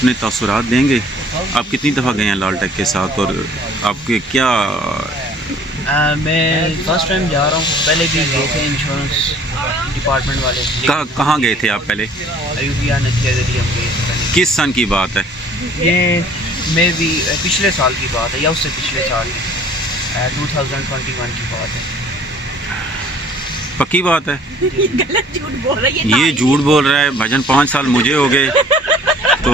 अपने तासुरात देंगे। आप कितनी दफ़ा गए हैं लालटेक के साथ और आपके क्या? मैं फर्स्ट टाइम जा रहा हूँ। पहले भी गए थे इंश्योरेंस डिपार्टमेंट वाले। कहाँ गए थे आप पहले? अयूबिया नथिया हम गए थे पहले। किस सन की बात है? ये मैं भी पिछले साल की बात है या उससे पिछले साल की 2021 की बात है। पक्की बात है? गलत झूठ बोल रहा है ये झूठ बोल रहा है भजन। 5 साल मुझे हो गए तो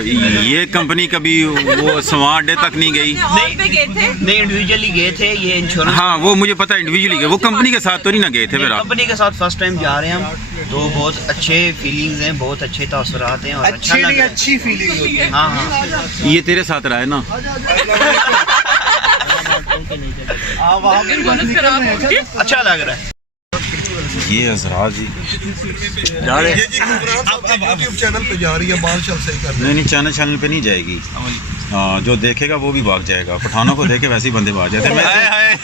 ये कंपनी कभी वो सवा अड्डे तक नहीं गई। नहीं इंडिविजुअली गए थे ये इंश्योरेंस। हाँ वो मुझे पता है इंडिविजुअली गए, वो कंपनी के साथ तो नहीं ना गए थे। फिर आप कंपनी के साथ फर्स्ट टाइम जा रहे हैं हम, तो बहुत अच्छे फीलिंग्स हैं, बहुत अच्छे तासुरात हैं और अच्छा लग रहा है। अच्छी फीलिंग होती है। हाँ हाँ ये तेरे साथ रहा है ना? अच्छा लग रहा है। ये हजरात जी जा रहे यूट्यूब चैनल पे जा रही है, बाल चल सही कर। नहीं चैनल पे नहीं जाएगी। हाँ जो देखेगा वो भी भाग जाएगा। पठानों को देखे वैसे ही बंदे भाग जाते हैं। मैं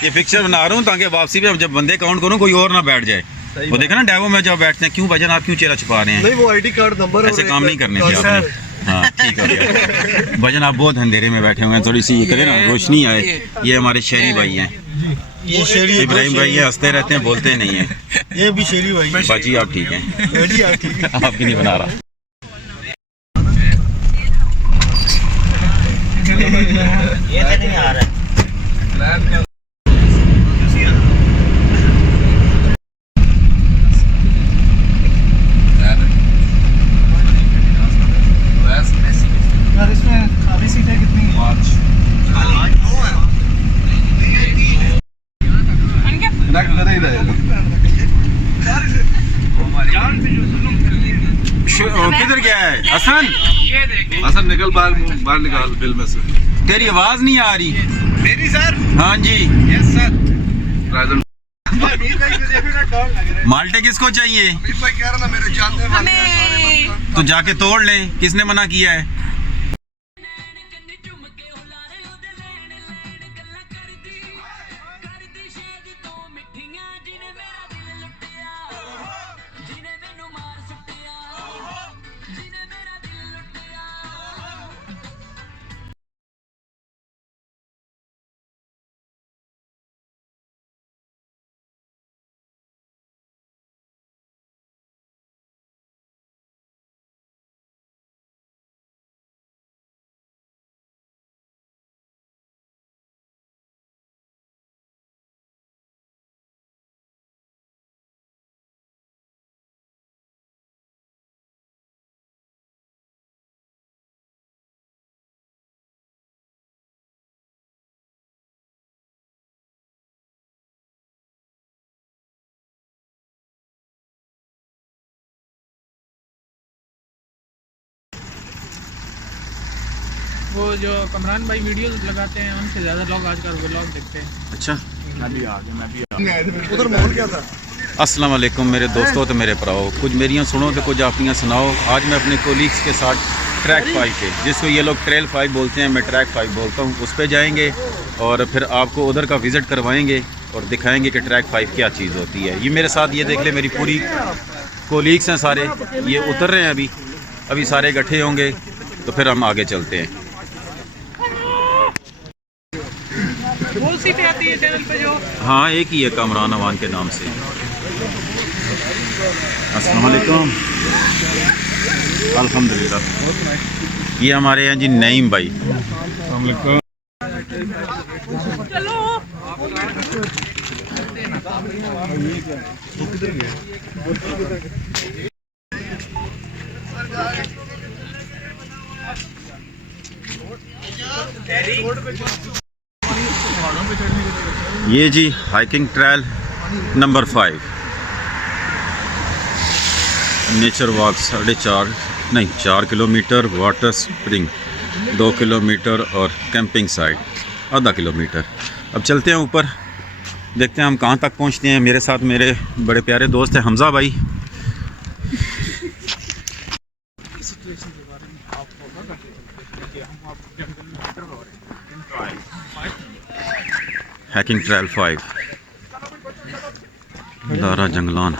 ये पिक्चर बना रहा हूँ ताकि वापसी पे जब बंदे काउंट करूँ कोई और ना बैठ जाए। वो देखा ना डैवो में जब बैठते हैं, क्यों भजन आप क्यों चेहरा छुपा रहे हैं? नहीं वो आईडी कार्ड नंबर ऐसे काम नहीं करने थे आपने। हाँ ठीक हो गया। भजन आप बहुत अंधेरे में बैठे हुए हैं, थोड़ी सी ये करें ना रोशनी आए। ये हमारे शहरी भाई हैं, ये शेरी इब्राहिम भाई ये हंसते रहते हैं, बोलते नहीं है। ये भी शेरी भाई। बाजी आप ठीक हैं? आपकी नहीं बना रहा। ये नहीं आ रहा है। इसमें खाली सीटें कितनी? 5। किधर गया है हसन? हसन निकल बाहर निकाल बिल में से। तेरी आवाज नहीं आ रही। मेरी सर? हाँ जी। Yes sir. माल्टे किसको चाहिए? कह रहा ना मेरे जानने वाले हैं। तो जाके तोड़ ले। किसने मना किया है? वो जो कमरान भाई वीडियोस लगाते हैं उनसे ज़्यादा लोग आजकल व्लॉग देखते हैं। अच्छा उधर माहौल क्या था? अस्सलाम वालेकुम मेरे दोस्तों तो मेरे भराओ, कुछ मेरियाँ सुनो तो कुछ आपनियाँ सुनाओ। आज मैं अपने कोलीग्स के साथ ट्रैक 5 पे, जिसको ये लोग ट्रेल 5 बोलते हैं, मैं ट्रैक 5 बोलता हूँ, उस पर जाएंगे और फिर आपको उधर का विज़िट करवाएंगे और दिखाएंगे कि ट्रैक 5 क्या चीज़ होती है। ये मेरे साथ ये देख ले, मेरी पूरी कोलीग्स हैं सारे, ये उतर रहे हैं अभी सारे इकट्ठे होंगे तो फिर हम आगे चलते हैं। बहुत सीटें आती है चैनल पे जो। हाँ एक ही है कामरान अवान के नाम से। अस्सलाम वालेकुम। अल्हम्दुलिल्लाह। ये हमारे हैं जी नईम भाई। ये जी hiking trail number 5, nature walk 4 kilometre, water spring 2 kilometre और कैंपिंग साइट आधा किलोमीटर। अब चलते हैं ऊपर, देखते हैं हम कहाँ तक पहुँचते हैं। मेरे साथ मेरे बड़े प्यारे दोस्त हैं हमज़ा भाई। हैकिंग ट्रेल 5 दारा जंगलान।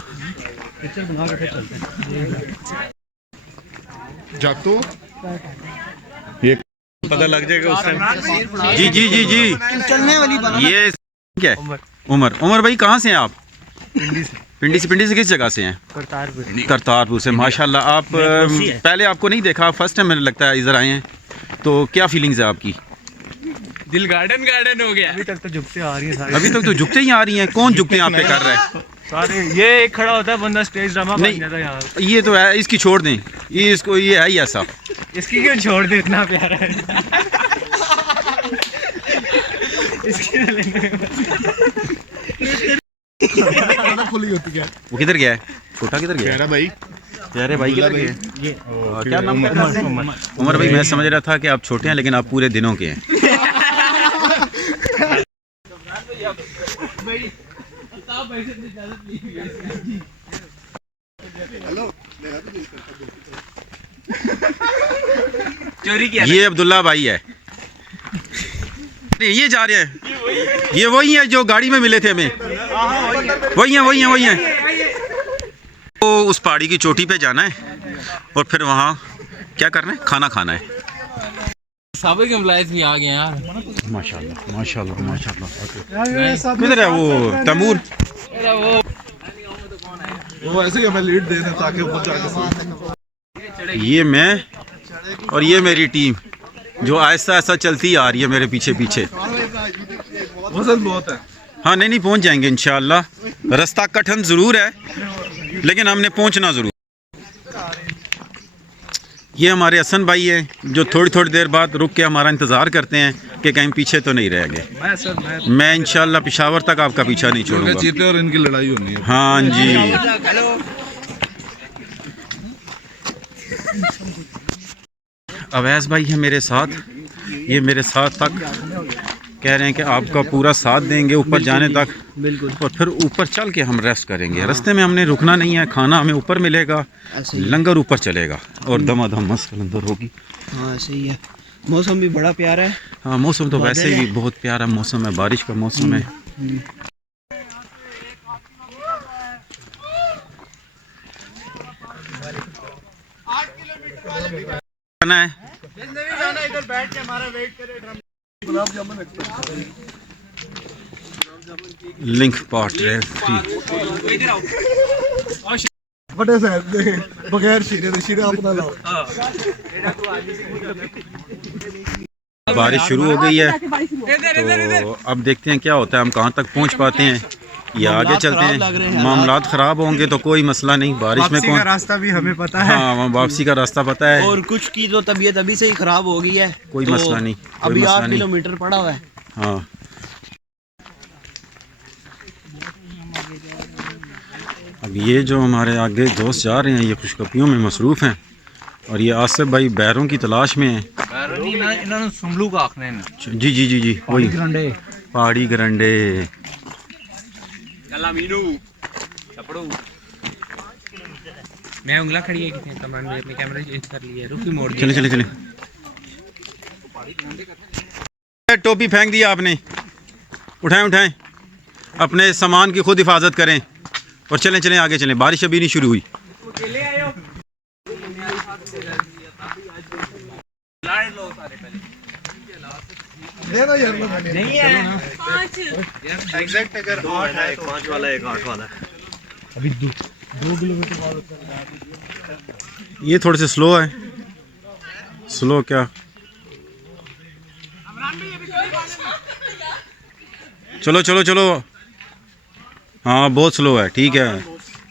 जातो ये पता लग जाएगा उस टाइम। जी जी जी जी, चलने वाली ये क्या है? उमर भाई कहाँ से हैं आप? पिंडी से किस जगह से हैं? करतारपुर से। माशाल्लाह, आप पहले आपको नहीं देखा, फर्स्ट टाइम मैंने लगता है इधर आए हैं, तो क्या फीलिंग्स है आपकी? दिल गार्डन हो गया। अभी तक तो झुकते आ रही है सारी। अभी तक तो झुकते ही आ रही हैं। कौन झुकते यहाँ पे कर रहा है? सारे ये एक खड़ा होता है बंदा, स्टेज ड्रामा बन जाता है यहाँ। ये तो है, इसकी छोड़ दें, ये इसको, ये है ही ऐसा। इसकी क्यों छोड़ दे, इतना प्यारा है। खुली होती है। वो किधर गया है? छोटा किधर गया है? भाई प्यारे भाई किधर गए? क्या नाम है? उमर भाई, मैं समझ रहा था कि आप छोटे हैं, लेकिन आप पूरे दिनों के हैं। चोरी किया। ये अब्दुल्ला भाई है। ये जा रहे हैं, ये वही है जो गाड़ी में मिले थे हमें। वही हैं। तो उस पहाड़ी की चोटी पे जाना है और फिर वहाँ क्या करना है? खाना खाना है। साबिक एम्प्लॉइज भी आ गए यार। माशाल्लाह। किधर है वो तैमूर? वो ऐसे ही हमें लीड दे दें ताकि वो जाके। ये मैं और ये मेरी टीम जो आहिस्ता आहिस्ता चलती आ रही है मेरे पीछे पीछे। वजन बहुत है। हाँ, नहीं पहुंच जाएंगे इंशाल्लाह। रास्ता कठिन ज़रूर है, लेकिन हमने पहुंचना ज़रूर। ये हमारे हसन भाई हैं जो थोड़ी थोड़ी देर बाद रुक के हमारा इंतज़ार करते हैं कि कहीं पीछे तो नहीं रहेंगे। मैं इंशाल्लाह पेशावर तक आपका पीछा नहीं छोड़ूंगा। चीते और इनकी लड़ाई होनी है। हाँ जी। अवैस भाई है मेरे साथ, ये मेरे साथ तक कह रहे हैं कि आपका पूरा साथ देंगे ऊपर जाने तक। बिल्कुल। और फिर ऊपर चल के हम रेस्ट करेंगे। रास्ते में हमने रुकना नहीं है, खाना हमें ऊपर मिलेगा, लंगर ऊपर चलेगा और दमादम मस्त लंगर होगी। हाँ सही है। मौसम भी बड़ा प्यारा है। हाँ, मौसम तो वैसे भी बहुत प्यारा मौसम है, बारिश का मौसम है। है लिंक पार्ट बड़े साहब दे बगैर शीरे अपना लाओ। बारिश शुरू हो गई है, तो अब देखते हैं क्या होता है, हम कहाँ तक पहुँच पाते हैं या आगे चलते हैं। मामलात ख़राब होंगे तो कोई मसला नहीं, बारिश में कौन, रास्ता भी हमें पता है। हाँ, वापसी का रास्ता पता है। और कुछ की तो तबीयत अभी से ही खराब हो गई है, कोई तो मसला नहीं, कोई अभी मसला 8 नहीं। किलोमीटर पड़ा हुआ है। हाँ, अब ये जो हमारे आगे दोस्त जा रहे हैं ये खुशखबरियों में मसरूफ़ हैं और ये आसिफ भाई बैरों की तलाश में हैं। जी जी जी जी, वही पहाड़ी गरंडे। मैं उंगला खड़ी है कितने कमांड में अपने कैमरे चेंज कर लिए, रुकी मोड़ चले चले चले। टोपी फेंक दिया आपने, उठाएं उठाएं, अपने सामान की खुद हिफाजत करें और चलें चलें आगे चलें। बारिश अभी नहीं शुरू हुई। नहीं है एग्जैक्ट अगर 8 है, 5 वाला है, 8 वाला है। अभी 2 किलोमीटर बाद ये थोड़े से स्लो है। स्लो क्या, चलो चलो चलो। हाँ, बहुत स्लो है, ठीक है।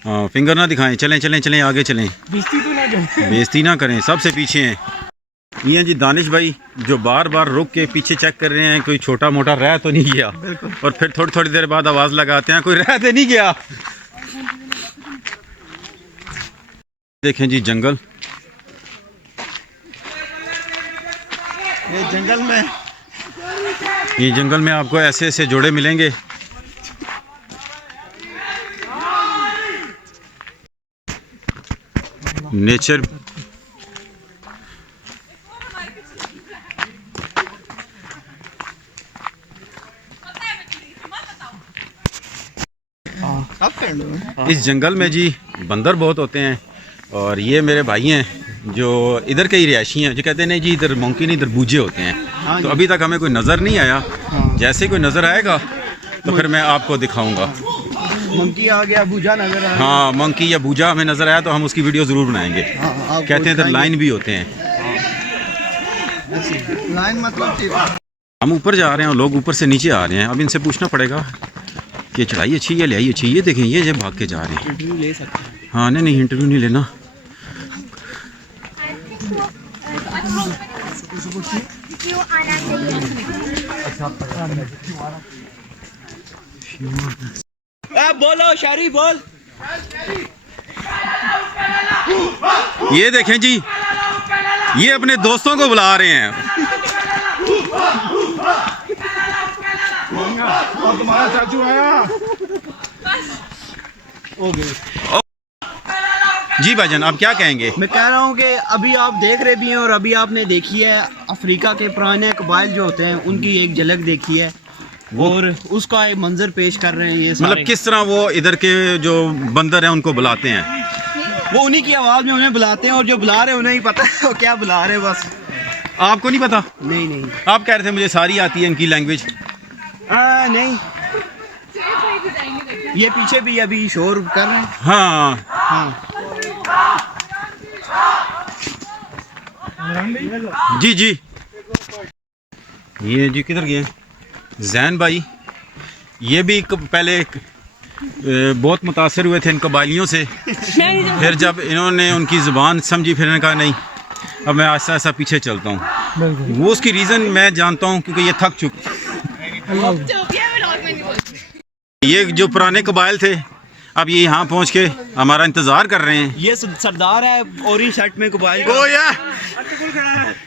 हाँ, फिंगर ना दिखाएं, चलें चलें चलें आगे चलें। बेइज्जती ना करें, सबसे पीछे हैं। ये जी दानिश भाई जो बार बार रुक के पीछे चेक कर रहे हैं कोई छोटा मोटा रह तो नहीं गया, और फिर थोड़ी थोड़ी देर बाद आवाज़ लगाते हैं कोई रह तो नहीं गया। देखें जी जंगल, ये जंगल में, ये जंगल में आपको ऐसे ऐसे जोड़े मिलेंगे। नेचर इस जंगल में जी बंदर बहुत होते हैं और ये मेरे भाई हैं जो इधर के ही रिहायशी हैं जो कहते हैं नहीं जी इधर मंकी नहीं इधर बूझे होते हैं। तो अभी तक हमें कोई नज़र नहीं आया। जैसे कोई नज़र आएगा तो फिर मैं आपको दिखाऊंगा। मंकी आ गया, बूझा नजर आ हाँ, मंकी या बूझा हमें नज़र आया तो हम उसकी वीडियो ज़रूर बनाएंगे। कहते हैं इधर लाइन भी होते हैं। लाइन मतलब हम ऊपर जा रहे हैं और लोग ऊपर से नीचे आ रहे हैं। अब इनसे पूछना पड़ेगा कि चढ़ाई अच्छी है लहाई अच्छी। ये देखें ये भाग के जा रहे हैं। इंटरव्यू ले सकते हैं। हाँ नहीं इंटरव्यू नहीं लेना। बोलो शारी बोल। ये देखें जी ये अपने दोस्तों को बुला रहे हैं। तुम्हारा चाचू आया। जी भाईजान आप क्या कहेंगे? मैं कह रहा हूँ कि अभी आप देख रहे भी हैं और अभी आपने देखी है अफ्रीका के पुराने कबाइल जो होते हैं उनकी एक झलक देखी है और उसका एक मंजर पेश कर रहे हैं। ये मतलब किस तरह वो इधर के जो बंदर हैं उनको बुलाते हैं। वो उन्हीं की आवाज़ में उन्हें बुलाते हैं और जो बुला रहे हैं उन्हें ही पता है वो क्या बुला रहे हैं। बस आपको नहीं पता? नहीं आप कह रहे थे मुझे सारी आती है इनकी लैंग्वेज। नहीं ये पीछे भी अभी शोर कर रहे हैं। हाँ हाँ जी जी ये जी किधर गए जैन भाई। ये भी पहले बहुत मुतासर हुए थे इन कबाइलियों से। फिर जब इन्होंने उनकी ज़ुबान समझी फिर इन्होंने कहा नहीं अब मैं ऐसा ऐसा पीछे चलता हूँ। वो उसकी रीज़न मैं जानता हूँ क्योंकि ये थक चुके। ये जो पुराने कबाइल थे अब ये यहाँ पहुँच के हमारा इंतज़ार कर रहे हैं। ये सरदार है और शर्ट में कबाइल ओ या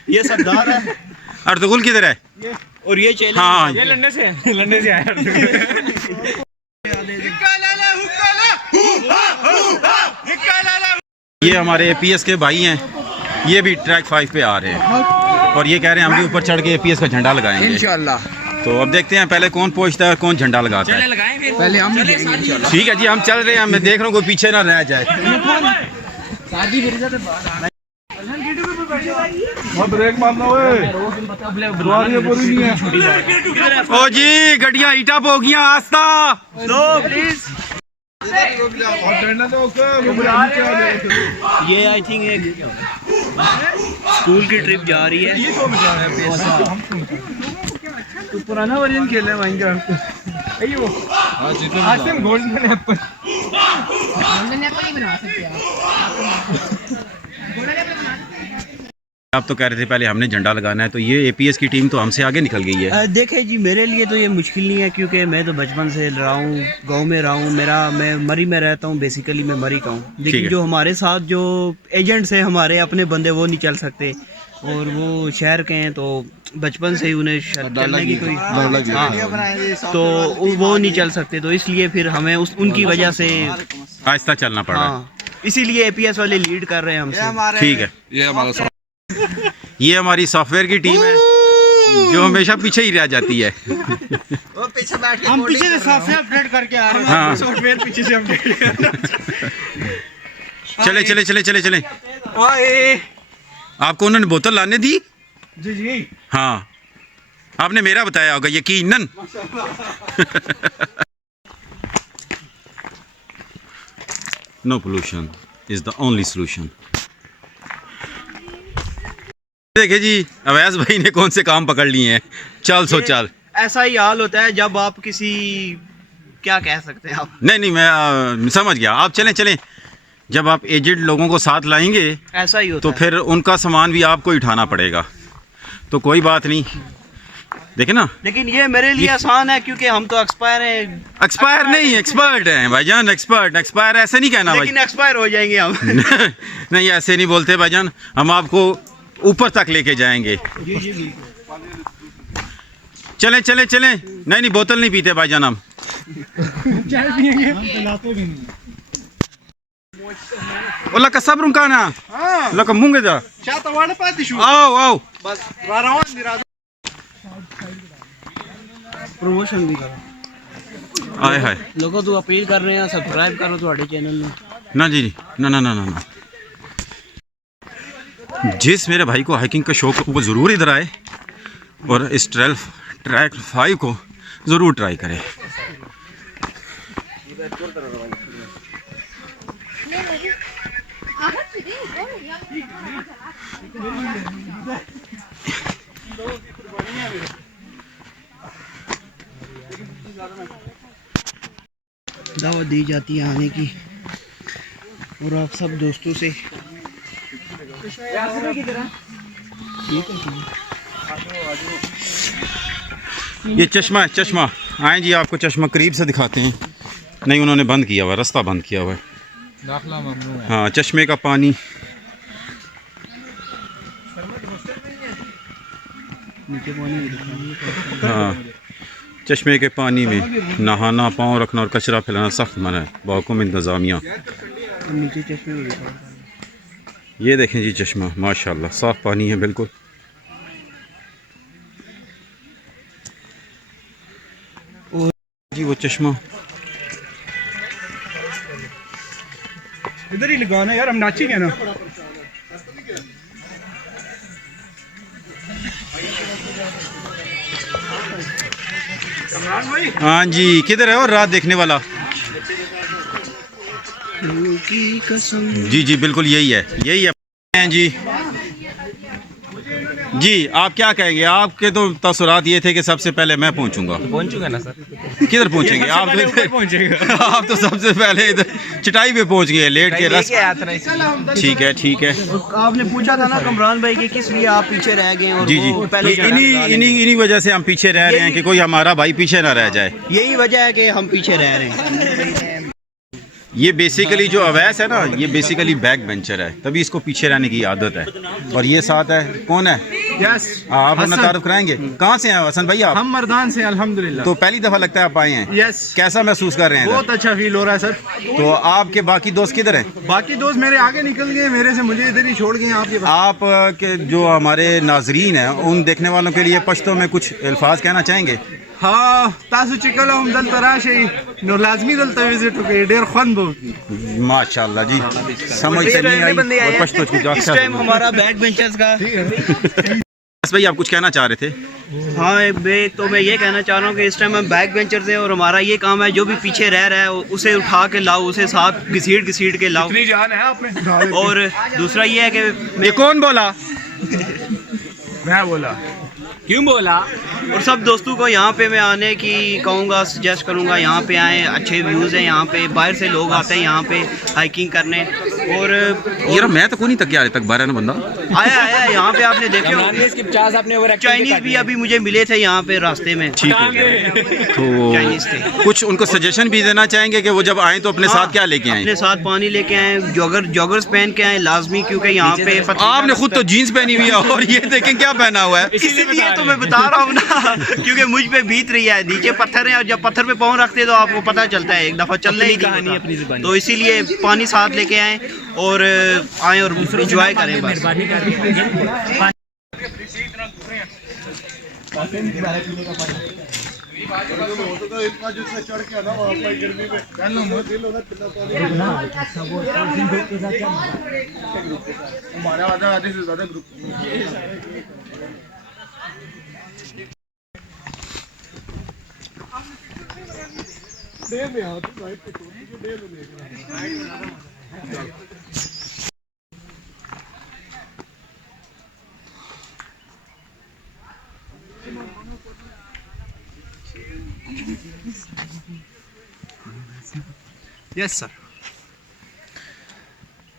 ये सरदार है। अर्तुगरुल किधर है? और ये चेला हाँ ये लंदन से आया। ये हमारे एपीएस के भाई हैं। ये भी ट्रैक 5 पे आ रहे हैं और ये कह रहे हैं हम भी ऊपर चढ़ के एपीएस का झंडा लगाएंगे इंशाल्लाह। तो अब देखते हैं पहले कौन पहुंचता है कौन झंडा लगाता है। पहले हम इंशाल्लाह। ठीक है जी हम चल रहे हैं। मैं देख रहा हूँ कोई पीछे ना रह जाए। ब्रेक मारना ओ जी गड्डियाँ ईटा हो गया आस्था प्लीज। ये आई थिंक एक स्कूल की ट्रिप जा रही है। तो पुराना वर्जन खेल रहे हैं आज हम गोल्डन एप्पल आप तो कह रहे थे पहले हमने झंडा लगाना है। तो ये एपीएस की टीम तो हमसे आगे निकल गई है। देखे जी मेरे लिए तो ये मुश्किल नहीं है क्योंकि मैं तो बचपन से रहा हूँ गांव में रहा हूँ। मैं मरी में रहता हूँ बेसिकली मैं मरी का हूँ। लेकिन जो हमारे साथ जो एजेंट्स हैं हमारे अपने बंदे वो नहीं चल सकते और वो शहर के हैं तो बचपन से ही उन्हें चलने की कोई तो वो नहीं चल सकते। तो इसलिए फिर हमें उनकी वजह से आहिस्ता चलना पड़ा। हाँ इसीलिए एपीएस वाले लीड कर रहे हैं हमसे। ठीक है ये हमारी सॉफ्टवेयर की टीम है जो हमेशा पीछे ही रह जाती है। पीछे बैठ के हम पीछे से सॉफ्टवेयर अपडेट करके आ रहे हैं। हाँ। सॉफ्टवेयर पीछे से अपडेट चले चले चले चले चले। आपको उन्होंने बोतल लाने दी? जी हाँ आपने मेरा बताया होगा यकीनन। No pollution is the only solution. देखिए जी अवैस भाई ने कौन से काम पकड़ लिए हैं। चल सो चल। ऐसा ही हाल होता है जब आप किसी क्या कह सकते हैं आप। नहीं मैं समझ गया। आप चलें चलें। जब आप एजेड लोगों को साथ लाएंगे ऐसा ही होता तो फिर उनका सामान भी आपको ही उठाना पड़ेगा। तो कोई बात नहीं देखे ना। लेकिन ये मेरे लिए आसान है क्योंकि हम तो एक्सपायर हैं। एक्सपायर नहीं एक्सपर्ट हैं भाईजान। एक्सपायर ऐसे नहीं कहना लेकिन एक्सपायर हो जाएंगे हम। नहीं ऐसे नहीं बोलते भाईजान। हम आपको ऊपर तक लेके जाएंगे। चलें चलें चलें। नहीं बोतल नहीं पीते भाईजान हम। चाय पिएंगे हम पिलाते भी नहीं। ओला का सब रुका ना लका मुंगे जा आओ आओ प्रमोशन भी करो। आए हाय लोगों तो अपील कर रहे हैं सब्सक्राइब करो ਤੁਹਾਡੇ चैनल में। ना जी ना ना ना ना ना जिस मेरे भाई को हाइकिंग का शौक़ हो वो ज़रूर इधर आए और इस ट्रैक 5 को ज़रूर ट्राई करें। दावत दी जाती है आने की और आप सब दोस्तों से ये चश्मा है, चश्मा आए जी, आपको चश्मा करीब से दिखाते हैं। नहीं, उन्होंने बंद किया हुआ है, रास्ता बंद किया हुआ है। दाखला ममनू है। हाँ, चश्मे का पानी हाँ, चश्मे के पानी में नहाना, पाँव रखना और कचरा फैलाना सख्त मना है बाहुकुम इंतज़ामिया। नीचे चश्मे में दिखा। ये देखें जी चश्मा, माशाल्लाह साफ़ पानी है बिल्कुल। और जी वो चश्मा इधर ही लगाना यार, हम नाचेंगे ना। हाँ जी, किधर है और रात देखने वाला? की कसम। जी जी बिल्कुल यही है, यही है जी। जी आप क्या कहेंगे? आपके तो तसुरात ये थे कि सबसे पहले मैं पहुंचूंगा। पहुंचूंगा ना सर। किधर पहुंचेंगे आप? तो पहुंचेगा। आप तो सबसे पहले इधर चटाई पे पहुंच गए लेट के रस। ठीक है ठीक है। आपने पूछा था ना कमरान भाई कि किस लिए आप पीछे रह गए और जी जी, वो पहले इन्हीं वजह से हम पीछे रह रहे हैं कि कोई हमारा भाई पीछे ना रह जाए। यही वजह है कि हम पीछे रह रहे हैं। ये बेसिकली जो अवैस है ना, ये बेसिकली बैक बेंचर है, तभी इसको पीछे रहने की आदत है। और ये साथ है, कौन है? यस, आप अपना तारुफ कराएंगे? कहाँ से हैं हसन भाई आप? हम मर्दान से अल्हम्दुलिल्लाह। तो पहली दफ़ा लगता है आप आए हैं? यस। कैसा महसूस कर रहे हैं? बहुत अच्छा फील हो रहा है सर। तो आपके बाकी दोस्त किधर हैं? बाकी दोस्त मेरे आगे निकल गए, मेरे से मुझे इधर ही छोड़ गए। आप के जो हमारे नाजरीन हैं उन देखने वालों के लिए पश्तो में कुछ अल्फाज कहना चाहेंगे? हाँ, तासु चिकल हम दल तराशे नो लाजमी दल विजिट होके डेर खन बहुत। माशाल्लाह जी, समझ से नहीं आई और पश्तो कुछ इस टाइम हमारा बैक बेंचर्स का। भाई आप कुछ कहना चाह रहे थे? हाँ तो मैं ये कहना चाह रहा हूँ कि इस टाइम हम बैक बेंचर्स हैं और हमारा ये काम है जो भी पीछे रह रहा है उसे उठा के लाओ, उसे साथ घसीट के लाओ। इतनी जान है आप में। और दूसरा ये है कि ये कौन बोला? मैं बोला। क्यों बोला? और सब दोस्तों को यहाँ पे मैं आने की कहूँगा, सजेस्ट करूँगा यहाँ पे आएँ। अच्छे व्यूज़ हैं यहाँ पे, बाहर से लोग आते हैं यहाँ पे हाइकिंग करने। और यार मैं तो कोई तक तक बारह ना बंदा आया यहाँ पे आपने देखा चाइनीज भी अभी मुझे मिले थे यहाँ पे रास्ते में। ठीक हो गया। तो चाइनीज थे। कुछ उनको सजेशन भी देना चाहेंगे कि वो जब आए तो अपने साथ क्या लेके आए? अपने साथ पानी लेके आए, जॉगर्स पहन के आए लाजमी, क्योंकि यहाँ पे आपने खुद तो जीन्स पहनी हुई है और ये देखें क्या पहना हुआ है। इसीलिए तो मैं बता रहा हूँ ना, क्योंकि मुझ पे बीत रही है। नीचे पत्थर है और जब पत्थर पे पाँव रखते हैं तो आपको पता चलता है, एक दफ़ा चलने ही कहानी अपनी ज़ुबान। तो इसीलिए पानी साथ लेके आए और आए और एंजॉय करें बस। Yes sir.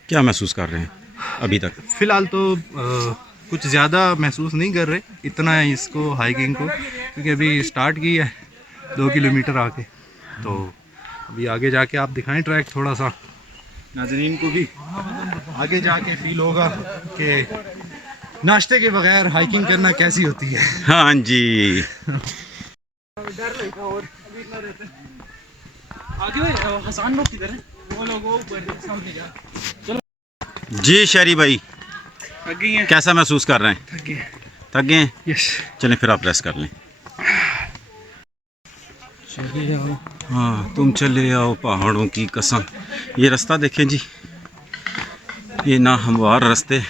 क्या महसूस कर रहे हैं अभी तक? फ़िलहाल तो कुछ ज़्यादा महसूस नहीं कर रहे इतना इसको हाइकिंग को, क्योंकि अभी स्टार्ट की है 2 किलोमीटर आके। तो अभी आगे जाके आप दिखाएं ट्रैक थोड़ा सा, नाज़रीन को भी आगे जाके फील होगा कि नाश्ते के बगैर हाइकिंग करना कैसी होती है। हाँ जी। हसन लोग किधर हैं? वो लोग वो ऊपर। जी शहरी भाई कैसा महसूस कर रहे हैं? थक गए हैं? यस। चलें फिर आप रेस्ट कर लें। हाँ तुम चले आओ पहाड़ों की कसम। ये रास्ता देखें जी, ये ना हमवार रास्ते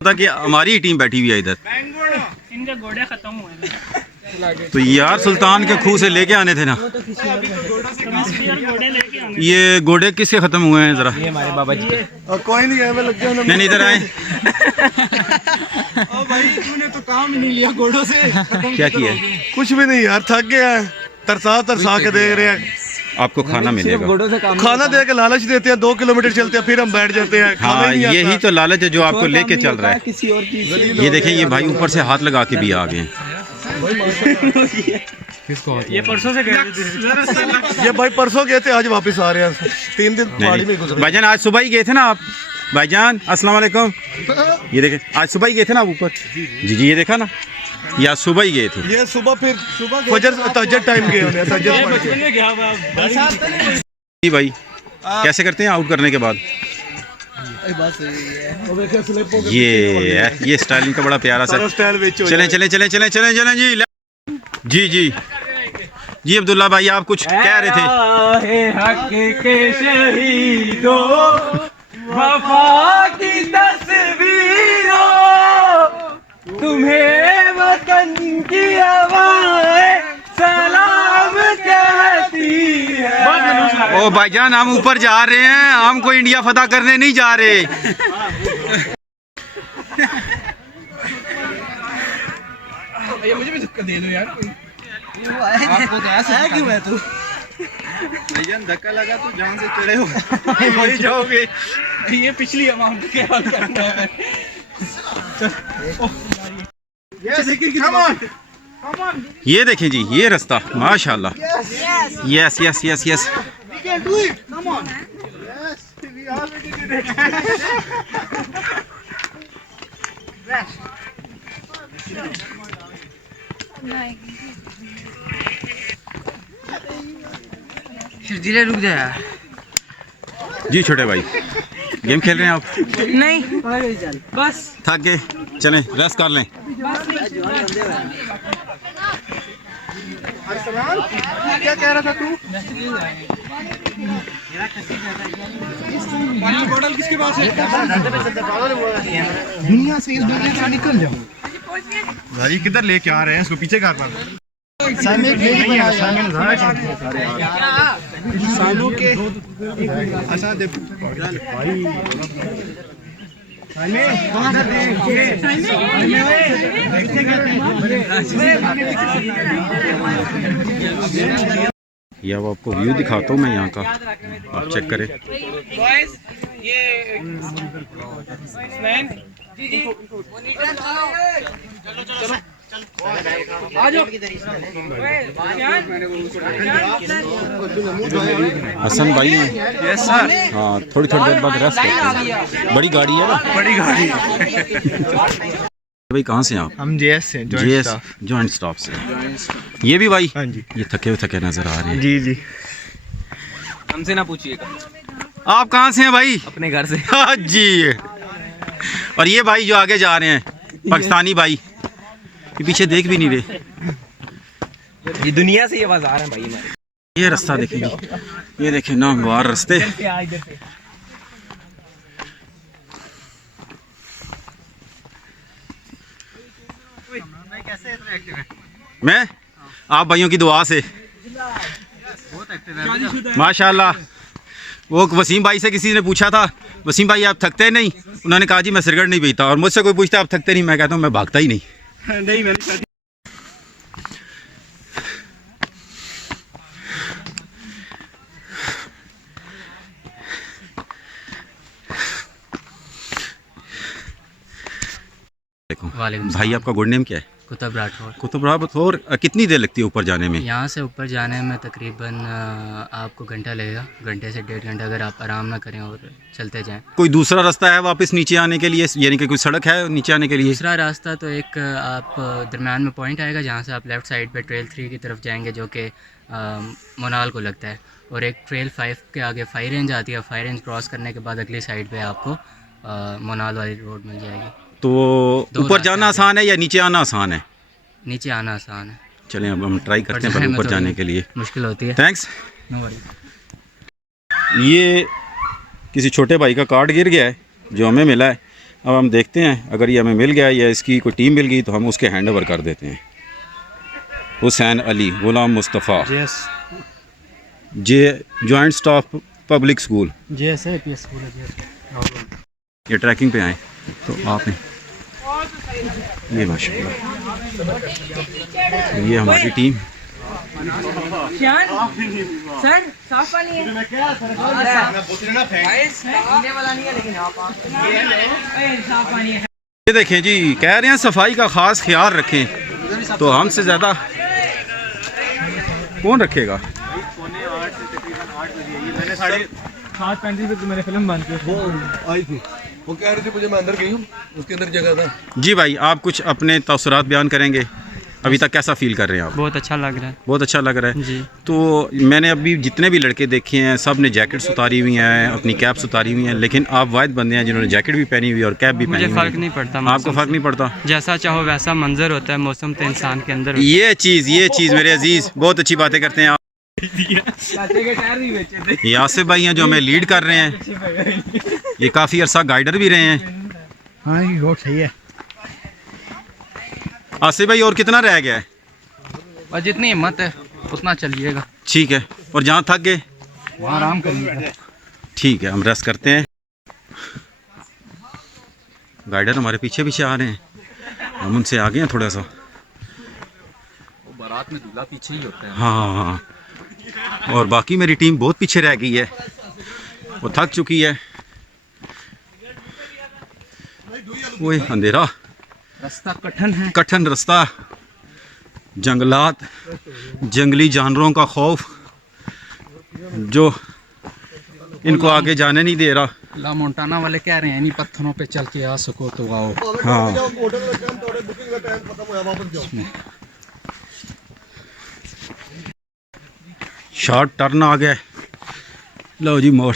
पता कि हमारी ही टीम बैठी हुई है इधर। इनके घोड़े खत्म हुए तो यार सुल्तान के खूह से लेके आने थे ना। घोड़े लेके आने। ये घोड़े किसके खत्म हुए हैं जरा? हमारे बाबा जी कोई नहीं है, लग गया नहीं इधर आए। ओ भाई तूने तो काम ही नहीं लिया घोड़ों से। क्या किया? कुछ भी नहीं यार, थक गया है। तरसा के देख रहे हैं। आपको खाना मिलेगा। खाना दे के लालच देते हैं, 2 किलोमीटर चलते हैं फिर हम बैठ जाते हैं। खाना हाँ ही नहीं आता। यही तो लालच है जो आपको लेके चल रहा है। किसी और चीज ये देखें, ये भाई ऊपर से हाथ लगा के भी आ गए। ये परसों से गए थे। ये भाई परसों गए थे, आज वापस आ रहे हैं। 3 दिन पहाड़ी में गुजरे। भाईजान आज सुबह ही गए थे ना आप? भाईजान अस्सलाम वालेकुम। ये देखें आज सुबह ही गए थे ना आप ऊपर? जी ये देखा ना, ये आज सुबह ही गए थे। ये सुबह फिर फजर तहज्जुद टाइम गए होने। जी भाई कैसे करते हैं आउट करने के बाद? ये स्टाइलिंग का बड़ा प्यारा सा चलें जी अब्दुल्ला भाई आप कुछ कह रहे थे। हक के शहीदों वफा की तस्वीरों, तुम्हें वतन की हवाएं सलाम कहती है। ओ भाईजान हम ऊपर जा रहे हैं, हम कोई इंडिया फतह करने नहीं जा रहे। मुझे भी धक्का दे दो यार। आपको तो ऐसा क्यों है तू? भाईजान धक्का लगा तो जान से चढ़े हो वही जाओगे। ये पिछली अमाउंट क्या करना है? ये देखें जी ये रास्ता माशाल्लाह। यस यस यस यस जिले रुक जा यार। जी छोटे भाई गेम खेल रहे हैं आप? नहीं बस थक गए, चलें रेस्ट कर लें। क्या कह रहा था तू? पानी की बोतल किसके पास है? दुनिया से इस दुनिया से निकल जाओ। भाई किधर लेके आ रहे हैं इसको? पीछे कर पाना। सालों के अच्छा देखो ये अब आपको व्यू दिखाता हूँ मैं यहाँ का, आप चेक करें। बॉयज ये हसन भाई यस सर। हाँ थोड़ी देर बाद रेस्ट करते हैं। बड़ी गाड़ी है ना? बड़ी गाड़ी। भाई कहाँ से हैं आप? हम जेएस से जॉइंट स्टाफ से। ये भी भाई? हाँ जी। ये थके नजर आ रहे हैं। जी जी हमसे ना पूछिएगा। आप कहाँ से हैं भाई? अपने घर से। हाँ जी। और ये भाई जो आगे जा रहे हैं पाकिस्तानी भाई, ये पीछे देख भी नहीं रहे। ये दुनिया से ये बाजार है भाई हमारे। ये रास्ता देखेंगे, ये देखें नामवार रास्ते। मैं आप भाइयों की दुआ से माशाल्लाह। वो वसीम भाई से किसी ने पूछा था, वसीम भाई आप थकते नहीं? उन्होंने कहा जी मैं सिगरेट नहीं पीता। और मुझसे कोई पूछता आप थकते नहीं, मैं कहता हूँ मैं भागता ही नहीं। नहीं मैंने भाई आपका गुड नेम क्या है? कुतुब राठौर। कुतुब राठौर। कितनी देर लगती है ऊपर जाने में? यहाँ से ऊपर जाने में तकरीबन आपको घंटा लगेगा, घंटे से 1.5 घंटा अगर आप आराम ना करें और चलते जाएं। कोई दूसरा रास्ता है वापस नीचे आने के लिए, यानी कि कोई सड़क है नीचे आने के लिए? दूसरा रास्ता तो एक आप दरम्यान में पॉइंट आएगा जहाँ से आप लेफ़्ट साइड पे ट्रेल 3 की तरफ जाएंगे जो कि मोनाल को लगता है, और एक ट्रेल 5 के आगे फायर रेंज आती है। फायर रेंज क्रॉस करने के बाद अगली साइड पे आपको मोनाल वाली रोड मिल जाएगी। तो ऊपर जाना आसान है या नीचे आना आसान है? नीचे आना आसान है। चलें अब हम ट्राई करते हैं ऊपर जाने के लिए। मुश्किल होती है। थैंक्स। No worry. ये किसी छोटे भाई का कार्ड गिर गया है जो हमें मिला है। अब हम देखते हैं अगर ये हमें मिल गया या इसकी कोई टीम मिल गई तो हम उसके हैंड ओवर कर देते हैं। हुसैन अली गुलाम मुस्तफ़ा जे जॉइंट स्टाफ पब्लिक स्कूल ये ट्रैकिंग पे आए तो आपने ये माशाल्लाह ये हमारी टीम। सर साफ पानी है साफ पानी है। ये देखें जी, कह रहे हैं सफाई का ख़ास ख्याल रखें, तो हमसे ज़्यादा कौन रखेगा। 7:35 पे मैंने फिल्म बंद की, वो आई थी, वो कह रही थी मुझे, मैं अंदर गई हूँ, उसके अंदर जगह था। जी भाई, आप कुछ अपने तअस्सुरात बयान करेंगे, अभी तक कैसा फील कर रहे हैं आप? बहुत अच्छा लग रहा है। बहुत अच्छा लग रहा है जी। तो मैंने अभी जितने भी लड़के देखे हैं सब ने जैकेट्स उतारी हुई हैं, अपनी कैप्स उतारी हुई हैं, लेकिन आप वाहिद बंदे हैं जिन्होंने जैकेट भी पहनी हुई है और कैप भी पहनी मुझे हुई फ़र्क है। नहीं पड़ता, आपको फ़र्क नहीं पड़ता? जैसा चाहो वैसा मंजर होता है, मौसम तो इंसान के अंदर होता है। ये चीज़ मेरे अजीज़ बहुत अच्छी बातें करते हैं आप। ये आसिफ भाई हैं जो हमें लीड कर रहे हैं, ये काफ़ी अरसा गाइडर भी रहे हैं। हाँ ये बहुत सही है। आसिफ भाई और कितना रह गया है? और जितनी हिम्मत है उतना चलिएगा। ठीक है, और जहाँ थक गए वहाँ आराम करिएगा। ठीक है, हम रेस्ट करते हैं। गाइडर हमारे पीछे पीछे आ रहे हैं, हम उनसे आगे हैं थोड़ा सा। बारात में दूल्हा पीछे ही होता है। हाँ, और बाकी मेरी टीम बहुत पीछे रह गई है, वो थक चुकी है। वो अंधेरा, रास्ता कठिन है, कठिन रास्ता, जंगलात, जंगली जानवरों का खौफ जो इनको आगे जाने नहीं दे रहा। ला मोंटाना वाले कह रहे हैं इन्हीं पत्थरों पे चल के आ सको तो आओ। हाँ, शॉर्ट टर्न आ गया, लो जी मोड़।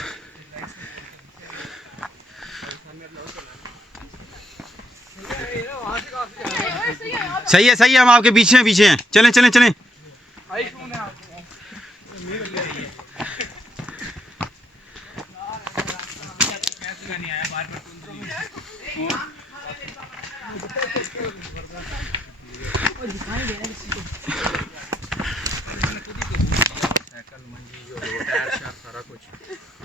सही है, हम आपके पीछे हैं, चलें।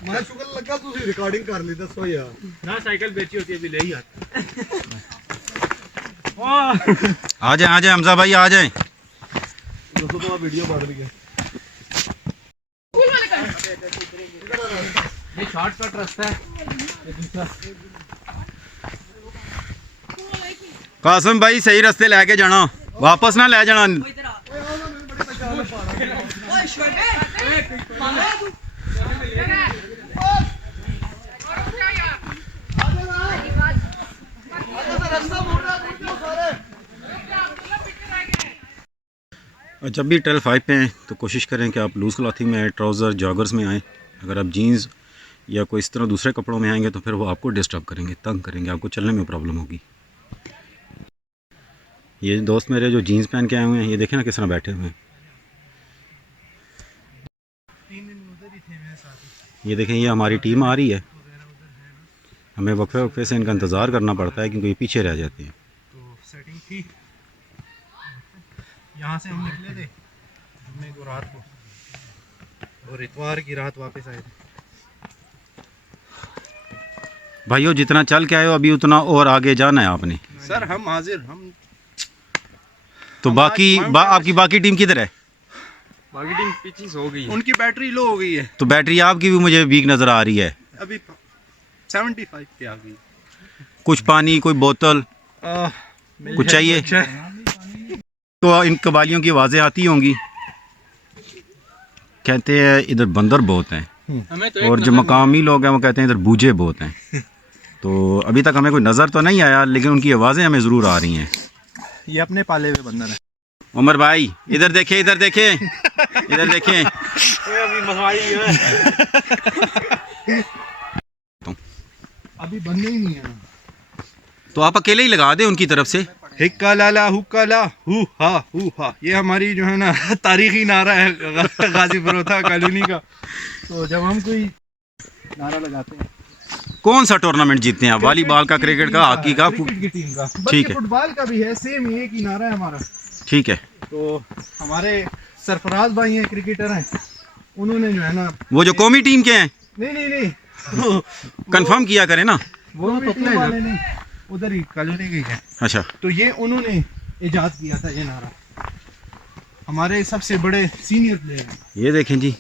मैं शुक्र लगा तुझे रिकॉर्डिंग कर ली, दसो यार ना साइकिल बेची होती है अभी ले ही आते। आ जाए हमजा भाई, आ जाए। दोस्तों तो वीडियो बन रही है। ये शॉर्टकट रास्ता है, ये दूसरा। कासिम भाई सही रास्ते लेके जाना, वापस ना ले जाना। जब भी ट्रेल 5 पे हैं तो कोशिश करें कि आप लूज़ क्लॉथिंग में आए, ट्राउज़र जॉगर्स में आएँ। अगर आप जीन्स या कोई इस तरह दूसरे कपड़ों में आएंगे तो फिर वो आपको डिस्टर्ब करेंगे, तंग करेंगे, आपको चलने में प्रॉब्लम होगी। ये दोस्त मेरे जो जीन्स पहन के आए हुए हैं, ये देखें ना किस तरह बैठे हुए हैं। ये देखें, ये हमारी टीम आ रही है, हमें वक्फे वक्फे से इनका इंतज़ार करना पड़ता है क्योंकि ये पीछे रह जाते हैं। तो सेटिंग थी, यहाँ से हम निकले थे जुम्मे को रात को, और इतवार की रात वापस आए थे। भाइयों जितना चल के आए हो अभी उतना और आगे जाना है आपने। सर हम हाजिर, हम तो बाकी आपकी बाकी टीम किधर है? बाकी टीम पीछे हो गई है, उनकी बैटरी लो हो गई है। तो बैटरी आपकी भी मुझे वीक नज़र आ रही है। अभी 75 पे आ गई। कुछ पानी, कोई बोतल कुछ चाहिए? तो इन कबालियों की आवाज़ें आती होंगी, कहते हैं इधर बंदर बहुत हैं, और जो मकामी लोग हैं वो कहते हैं इधर बूझे बहुत हैं। तो अभी तक हमें कोई नज़र तो नहीं आया, लेकिन उनकी आवाज़ें हमें ज़रूर आ रही हैं। ये अपने पाले हुए बंदर है। उमर भाई इधर देखें, इधर देखें। अभी बनने ही नहीं है, तो आप अकेले ही लगा दें उनकी तरफ से। हिक्का लाला हुक्का ला हु हा, ये हमारी जो है ना तारीखी नारा है गाजीपुर था कॉलोनी का। तो जब हम कोई नारा लगाते हैं कौन सा टूर्नामेंट जीतते हैं आप? वॉलीबॉल का, क्रिकेट का, हॉकी का? क्रिकेट की टीम का, ठीक है। फुटबॉल का भी है, सेम एक ही नारा है हमारा। ठीक है। तो हमारे सरफराज भाई हैं, क्रिकेटर हैं, उन्होंने जो है ना, वो जो कौमी टीम के हैं, नहीं कंफर्म किया करें ना। वो टीम वाले नहीं, उधर ही कॉलोनी के हैं। अच्छा, तो ये उन्होंने इजाद किया था ये नारा, हमारे सबसे बड़े सीनियर प्लेयर हैं। ये देखें जी,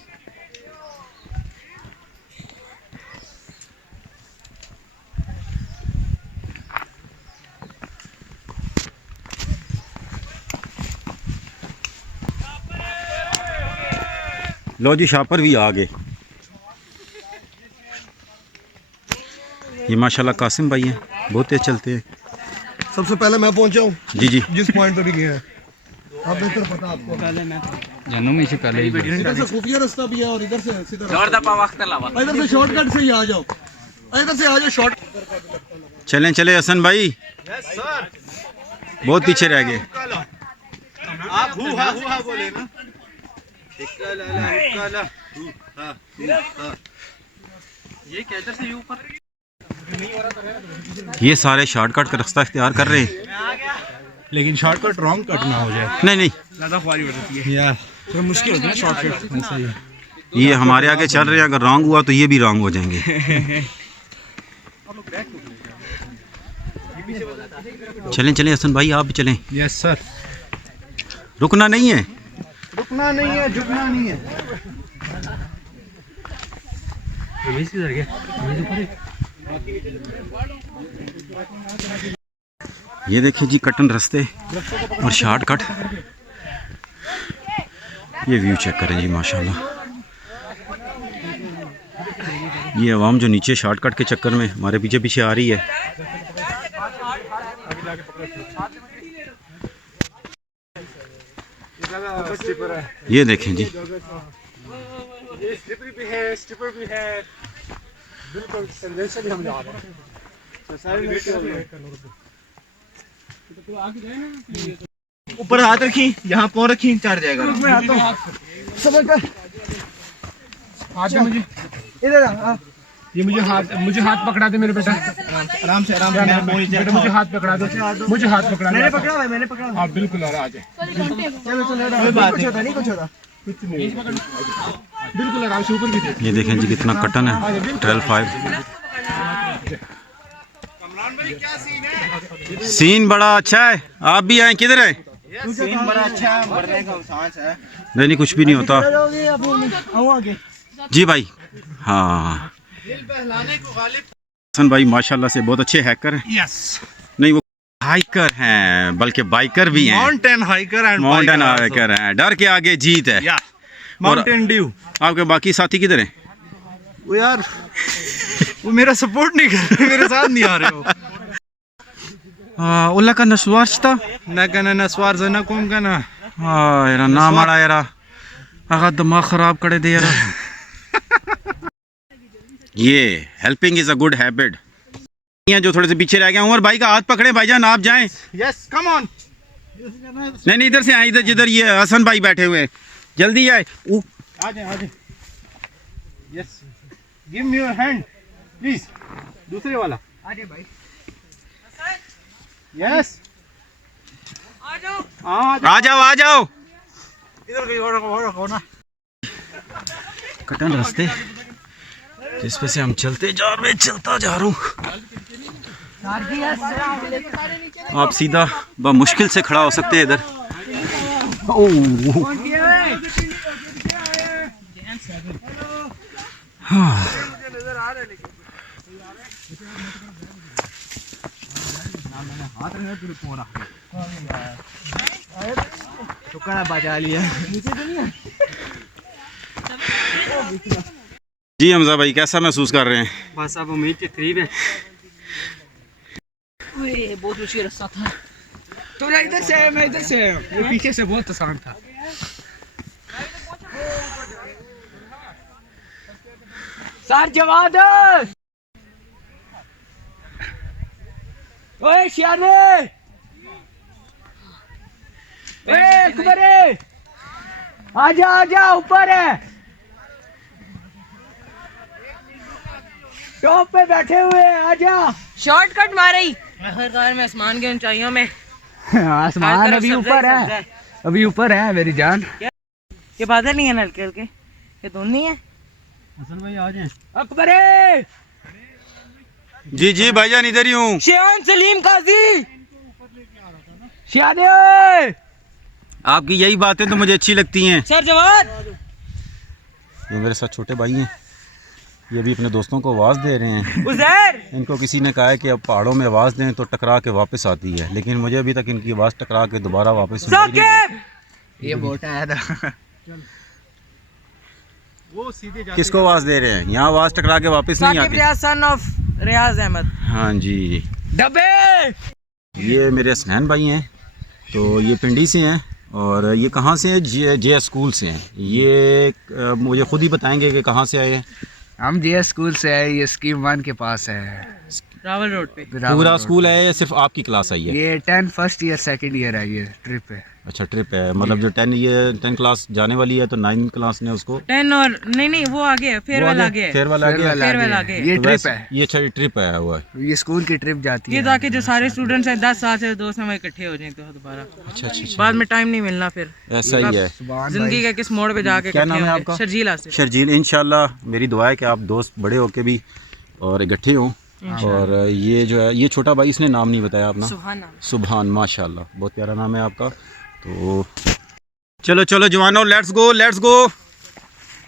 लो जी शापर भी आ गए। ये माशाल्लाह कासिम भाई हैं, बहुत तेज चलते हैं। सबसे पहले मैं पहुंचा हूँ जी जी, जिस पॉइंट पे भी गए हैं, आप बेहतर पता आपको। जानू में से पहले ही इधर से खुफिया रास्ता भी है और इधर से सीधा इधर से शॉर्टकट से ही आ जाओ, इधर से आ जाओ शॉर्ट। चलें चले हसन भाई, बहुत पीछे रह गए। आप हुआ बोले ना। ये क्या इधर से ऊपर? ये सारे शॉर्टकट का रास्ता इख्तियार कर रहे हैं, लेकिन शॉर्टकट रॉन्ग कट ना हो जाए। नहीं नहीं, ज्यादा ख्वारी बढ़ती है या थोड़ा मुश्किल होता है शॉर्टकट। ये हमारे आगे चल रहे हैं, अगर रॉन्ग हुआ तो ये भी रॉन्ग हो जाएंगे। चलें चलें हसन भाई, आप भी चलें। यस सर, रुकना नहीं है। रुकना नहीं है, झुकना नहीं है। ये देखिए जी, कटन रास्ते और शॉर्टकट। ये व्यू चेक करें जी, माशाल्लाह। ये आवाम जो नीचे शॉर्टकट के चक्कर में हमारे पीछे पीछे आ रही है। ये देखें जी, ऊपर हाथ रखी, यहाँ पाँव रखी, चढ़ जाएगा। इधर ये मुझे हाथ पकड़ा दे मेरे बेटा, आराम से बेटा, मुझे हाथ पकड़ा दो, मुझे हाथ पकड़ा। मैंने पकड़ा है, मैंने पकड़ा। हाँ बिल्कुल, और आ जाए। चलो कोई बात नहीं, कुछ होता कुछ नहीं, बिल्कुल आराम से ऊपर भी दे। ये देखें जी कितना कटन है, 12.5। सीन बड़ा अच्छा है, आप भी आए। किधर है? सीन बड़ा अच्छा है, मरने का सांस है। नहीं कुछ भी नहीं होता जी भाई। हाँ, हसन भाई माशाल्लाह से बहुत अच्छे हैकर हैं। यस, नहीं वो हाइकर हैं, बल्कि बाइकर भी हैं। Mountain hiker and mountain hiker हैं। डर के आगे जीत है। या माउंटेन ड्यू। आपके बाकी साथी किधर हैं? वो यार वो मेरा सपोर्ट नहीं कर रहे, मेरे साथ नहीं आ रहे हो। उल्ला का नस्वारता ना कहना नस्वार जना कौन कहना। हाँ यार, ना मारा यार, अगर दिमाग खराब करे दे यार। ये helping is a good habit. जो थोड़े से पीछे रह गए, उमर भाई का हाथ पकड़े भाईजान, आप जाएं। Yes come on. नहीं इधर से आए, इधर जिधर ये हसन भाई बैठे हुए हैं, जल्दी आए। आ जाए। Yes, give me your hand please. दूसरे वाला आ जाए भाई। यस, आ जाओ। आ जाओ आ जाओ। इधर कहीं रखो ना। कटन रास्ते जिस पे से हम चलते जा रहे, चलता जा रहा हूँ। आप सीधा मुश्किल से खड़ा हो सकते हैं इधर। हाँ, टुकड़ा बजा लिया। जी हमजा भाई कैसा महसूस कर रहे हैं? बस अब उम्मीद के करीब है। बहुत मुश्किल रास्ता था। तो इधर से मैं इधर से, वो पीछे से बहुत आसान था। सर जवाब ओए शियारे, ओए कुबरे, आजा ऊपर है। टॉप पे बैठे हुए हैं, आजा। शॉर्टकट मारी आखिरकार में आसमान की ऊंचाइयों में। आसमान अभी ऊपर है, अभी ऊपर है मेरी जान। ये बादल नहीं है ना हल्के हल्के, ये धुंध नहीं है। हसन भाई आ जाएं। अकबरे जी जी भाईजान इधर ही हूँ। शेवान सलीम काजी शादे आपकी यही बातें तो मुझे अच्छी लगती हैं। सर जवान ये मेरे साथ छोटे भाई हैं, ये भी अपने दोस्तों को आवाज़ दे रहे हैं। उजैर इनको किसी ने कहा है कि अब पहाड़ों में आवाज़ दें तो टकरा के वापस आती है, लेकिन मुझे अभी तक इनकी आवाज़ टकरा के दोबारा वापस सुनाई नहीं दी। ये मोटा है ना। वो सीधे किसको आवाज़ दे रहे हैं? यहाँ आवाज़ टकरा के वापस नहीं साकिब आती। रियाज सन ऑफ रियाज अहमद। हाँ जी, डब्बे ये मेरे हसनैन भाई हैं, तो ये पिंडी से हैं और ये कहाँ से हैं? जे स्कूल से हैं। ये मुझे खुद ही बताएंगे कि कहाँ से आए हैं। हम जे स्कूल से है, ये स्कीम 1 के पास है, रावल रोड पे। पूरा स्कूल है या सिर्फ आपकी क्लास आई है? ये 10 फर्स्ट ईयर सेकंड ईयर है, ये ट्रिप है। अच्छा ट्रिप है, मतलब जो 10 क्लास जाने वाली है तो 9 क्लास ने उसको 10 और नहीं वो आगे है, फेयरवेल आगे है। फेयरवेल आ गया। फेयरवेल आगे है। ये तो ट्रिप वैसे है, ये अच्छा ट्रिप है हुआ है। ये स्कूल की ट्रिप जाती ये है। ताकि जो सारे स्टूडेंट्स हैं 10 साल से दोस्त हैं वो इकट्ठे हो जाएं तो दोबारा। अच्छा अच्छा अच्छा, बाद में टाइम नहीं मिलना फिर। ऐसा ही है। जिंदगी के किस मोड़ पे जाके क्या नाम है इकट्ठे होंगे। आपका? शर्जील आसिफ। शर्जील, इंशाल्लाह मेरी दुआ है कि आप दोस्त बड़े होके भी और इकट्ठे हों। और ये जो है, ये छोटा भाई, इसने नाम नहीं बताया अपना। सुभान, माशाल्लाह बहुत प्यारा नाम है आपका। तो चलो चलो जवानों, लेट्स गो लेट्स गो।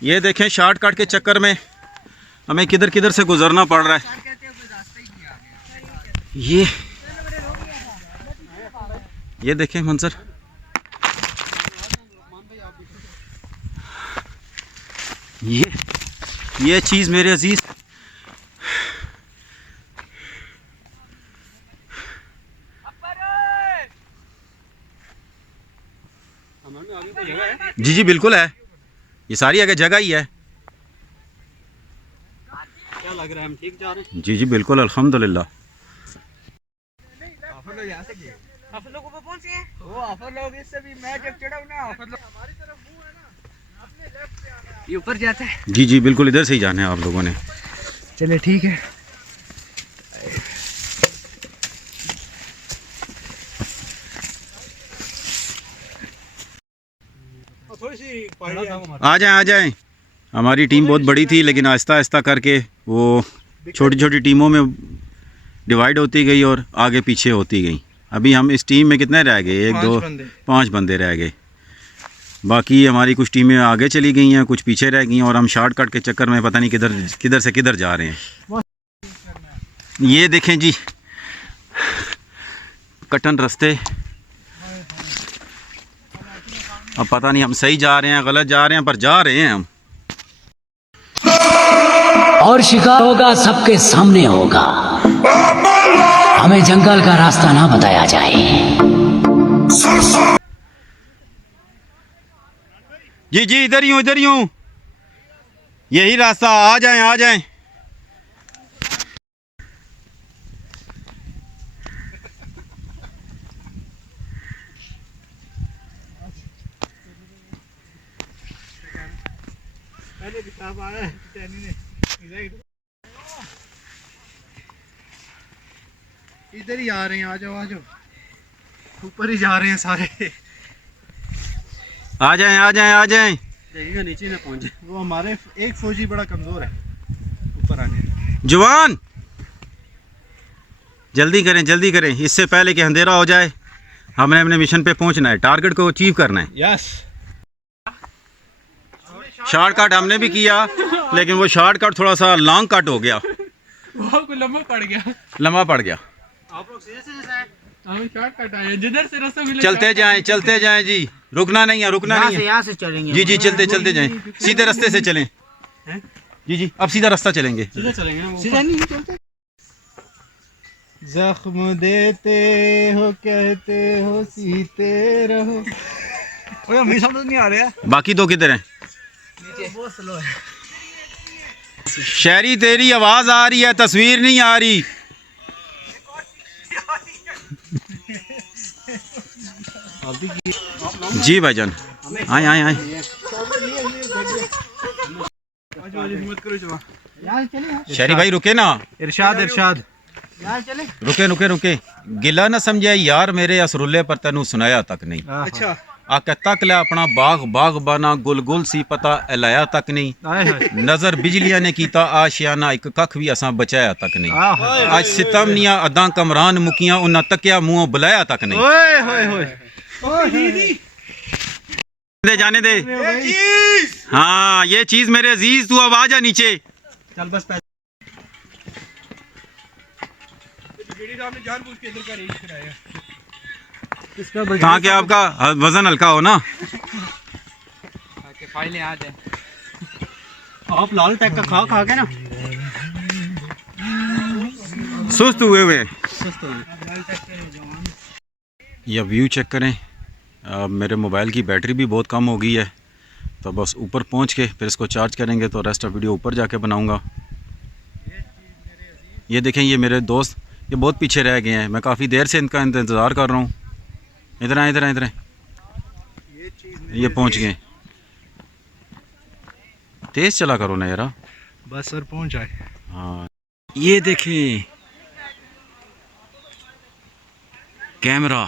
ये देखें शॉर्टकट के चक्कर में हमें किधर किधर से गुजरना पड़ रहा है। ये देखें मंजर। ये चीज़ मेरे अजीज जी जी बिल्कुल है, ये सारी आगे जगह ही है। क्या लग रहा है हम ठीक जा रहे हैं? जी जी बिल्कुल अल्हम्दुलिल्लाह। आप लोगों को पहुंचे हैं? वो आफर लोग इससे भी मैं जब चढ़ा हूं ना, आफर लोग हमारी तरफ मुंह है ना, ये ऊपर जाता है। जी जी बिल्कुल, इधर से ही जाना है आप लोगों ने। चले ठीक है। आ जाएं आ जाएं। हमारी टीम बहुत बड़ी थी लेकिन आहिस्ता आहिस्ता करके वो छोटी छोटी टीमों में डिवाइड होती गई और आगे पीछे होती गई। अभी हम इस टीम में कितने रह गए? 1 2 5 बंदे रह गए। बाकी हमारी कुछ टीमें आगे चली गई हैं, कुछ पीछे रह गई हैं और हम शॉर्टकट के चक्कर में पता नहीं किधर से किधर जा रहे हैं। ये देखें जी, कटन रास्ते। अब पता नहीं हम सही जा रहे हैं गलत जा रहे हैं, पर जा रहे हैं हम। और शिकार होगा सबके सामने होगा, हमें जंगल का रास्ता ना बताया जाए। जी जी इधर ही हूँ, यही रास्ता। आ जाएं आ जाएं। इधर ही आ रहे हैं, आ जाओ आ जाओ, ऊपर ही जा रहे हैं सारे। आ जाएं आ जाएं आ जाएं। देखिएगा नीचे ना पहुंचे। वो हमारे एक फौजी बड़ा कमज़ोर है ऊपर आने। जवान जल्दी करें इससे पहले कि अंधेरा हो जाए। हमने अपने मिशन पे पहुंचना है, टारगेट को अचीव करना है। यस। शॉर्टकट हमने भी किया लेकिन वो शॉर्टकट थोड़ा सा लॉन्ग कट हो गया, वो आपको लंबा पड़ गया। लंबा पड़ गया। आप लोग सीधे सीधे आए। हमें शॉर्टकट आया, जिधर से रास्ता मिले चलते जाएं जी, रुकना नहीं है। यहाँ से चलेंगे। जी जी चलते जाएं, सीधे रास्ते से चलें। जी अब सीधा रास्ता चलेंगे। सीधे चलेंगे ना। सीधा नहीं चलते। जख्म देते हो कहते हो सीते रहो। ओए हमें समझ नहीं आ रहा। बाकी 2 किधर हैं? बहुत स्लो है। शहरी तेरी आवाज आ रही है, तस्वीर नहीं आ रही। जी भाईजान आए। हिम्मत करो जवान। शहरी भाई रुके ना, इरशाद इरशाद रुके रुके रुके। गिला ना समझे यार मेरे असरुल्ले पर तेनू सुनाया तक नहीं। अच्छा आके तक लिया अपना बाग बाग बाना गुल गुल सी पता एलाया तक नहीं। नजर बिजलियां ने कीता आशियाना एक कख भी असा बचाया तक नहीं। आज सितमनिया अदा कमरान मुकियां उन्ना तकिया मुंह बुलाया तक नहीं। दे जाने दे। हाँ ये चीज मेरे अजीज, तू अब आ जा नीचे। चल बस पैसे कहाँ के आपका वजन हल्का हो ना। फाइलें आ जाए। आप लाल टैग का खा खा के ना सुस्त हुए। यह व्यू चेक करें। मेरे मोबाइल की बैटरी भी बहुत कम हो गई है, तो बस ऊपर पहुंच के फिर इसको चार्ज करेंगे तो रेस्ट ऑफ वीडियो ऊपर जाके बनाऊंगा। ये देखें, ये मेरे दोस्त ये बहुत पीछे रह गए हैं। मैं काफ़ी देर से इनका इंतज़ार कर रहा हूँ। इधर आए इधर आए इधर आए। ये पहुंच गए। तेज़ चला करो ना यार। बस सर पहुंच जाए। हाँ ये देखें कैमरा।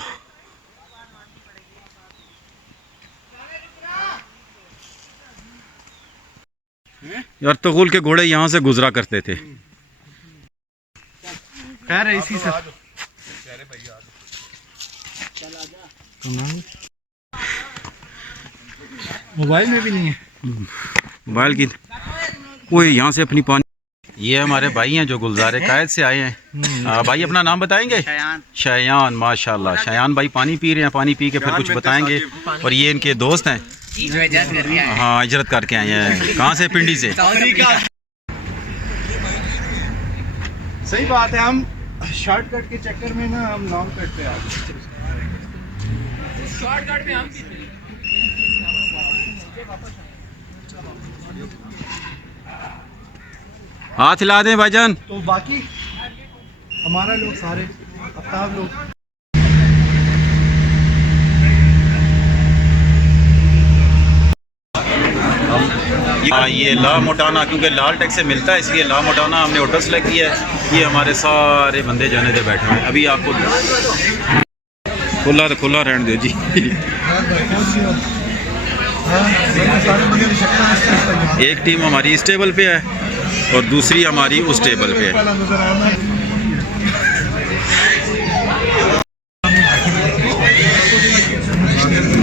यार तगुल के घोड़े यहाँ से गुजरा करते थे। खैर इसी से मोबाइल में भी नहीं है। मोबाइल की वो यहाँ से अपनी पानी। ये हमारे भाई हैं जो गुलजारे कायद से आए हैं। भाई अपना नाम बताएंगे? शयान। माशाल्लाह शयान भाई पानी पी रहे हैं। पानी पी के फिर कुछ बताएंगे। और ये इनके दोस्त हैं। हाँ इजरत करके आए हैं। कहाँ से? पिंडी से। सही बात है। हम शॉर्टकट के चक्कर में ना हम लॉन्ग कट पे आ गए। शॉर्टकट में हम हाथ हिला दें भाईजान। तो बाकी हमारा लोग सारे आफ्ताब लोग ये ला मोटाना, क्योंकि लाल टैग से मिलता है इसलिए ला मोटाना हमने होटल सेलेक्ट किया है। ये हमारे सारे बंदे जाने दे बैठे हैं। अभी आपको खुला तो खुला रहने दो जी। एक टीम हमारी इस टेबल पे है और दूसरी हमारी उस टेबल पे है।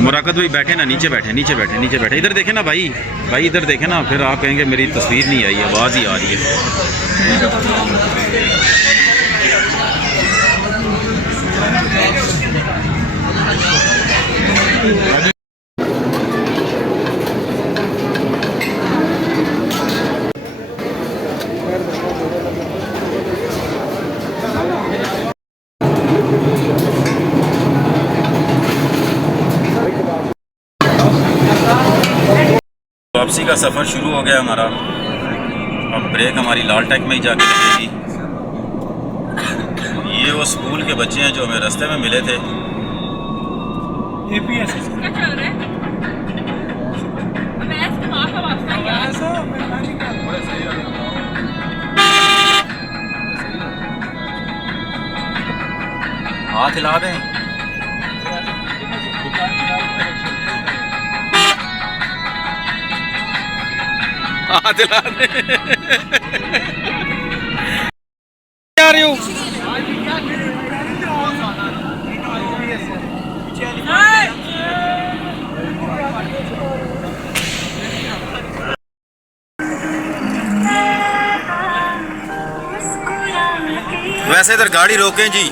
मुराकत भाई बैठे ना, नीचे बैठे नीचे बैठे नीचे बैठे। इधर देखे ना भाई, भाई इधर देखे ना, फिर आप कहेंगे मेरी तस्वीर नहीं आई, आवाज़ ही आ रही है। वापसी का सफ़र शुरू हो गया हमारा। अब ब्रेक हमारी लाल टैग में ही जाके लगेगी। ये वो स्कूल के बच्चे हैं जो हमें रास्ते में मिले थे। हाथ हिला दें। हाथ हिला दें। क्या रही हो? वैसे इधर गाड़ी रोकें जी।